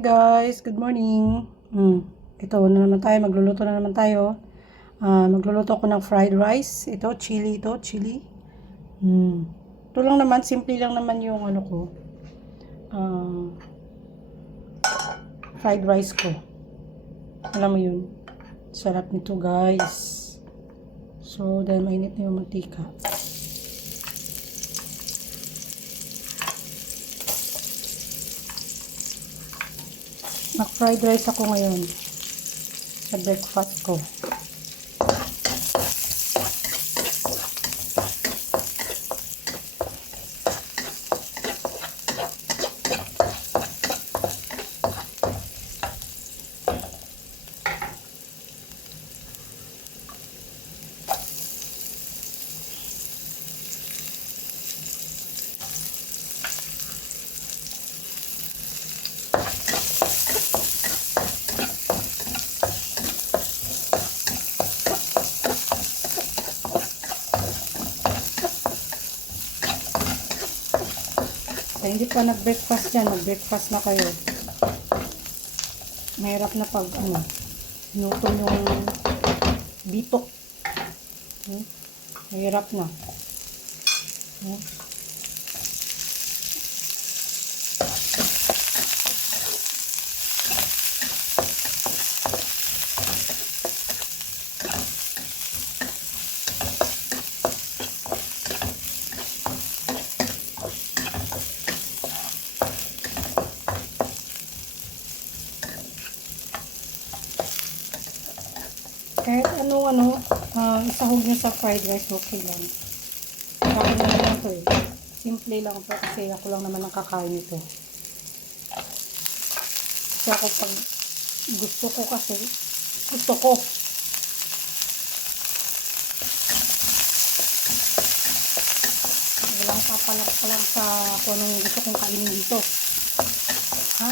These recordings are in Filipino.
Guys, good morning. Ito na naman tayo, magluluto na naman tayo. Magluluto ako ng fried rice. Ito, chili. Ito lang naman, simple lang naman yung ano ko. Fried rice ko. Alam mo yun. Sarap nito, guys. So, dahil mainit na yung mantika. Mag-fried rice ako ngayon sa breakfast ko. Kaya hindi pa nag-breakfast yan, mag-breakfast na kayo. Mahirap na pag hinutol yung bitok. Mahirap na. Kahit isahog niya sa fried rice, okay lang. Bakit naman lang ito eh. Simple lang po kasi ako lang naman ang kakain ito. Kasi ako pag gusto ko. Walang papalag pa lang sa kung anong gusto kong kainin dito. Ha?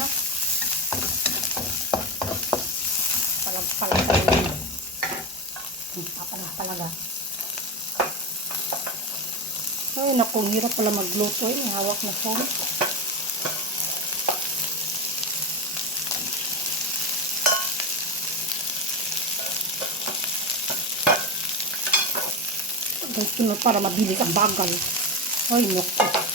Palag pa lang. Talaga. Ay, naku, hirap pala magluto eh. May hawak na phone. Gusto na para mabilis ang bagal. Ay, naku.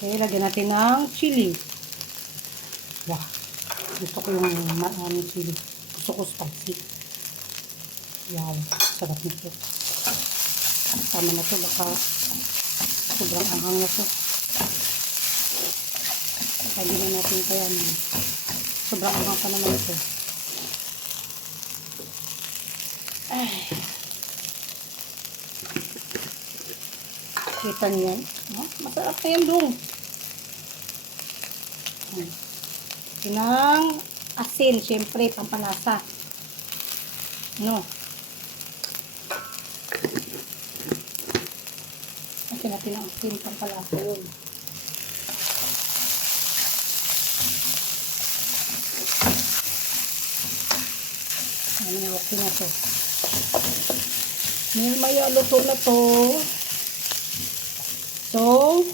Okay, lagyan natin ng chili. Wow. Gusto ko yung maraming chili. Gusto ko spicy. Wow. Sarap nito. Tama na ito. Baka sobrang anghang na ito. Lagyan na natin kaya sobrang anghang pa naman ito. Ay. Kita niyo yan. Masarap na yan dong. Tinang asin, syempre, pampanasa. No. Asin natin ang asin, pampanasa yun. Okay na to. Maya luto na to. So,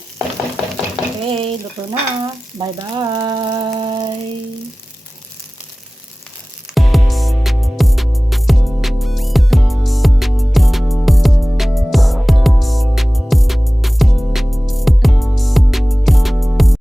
okay, luto na. Bye-bye.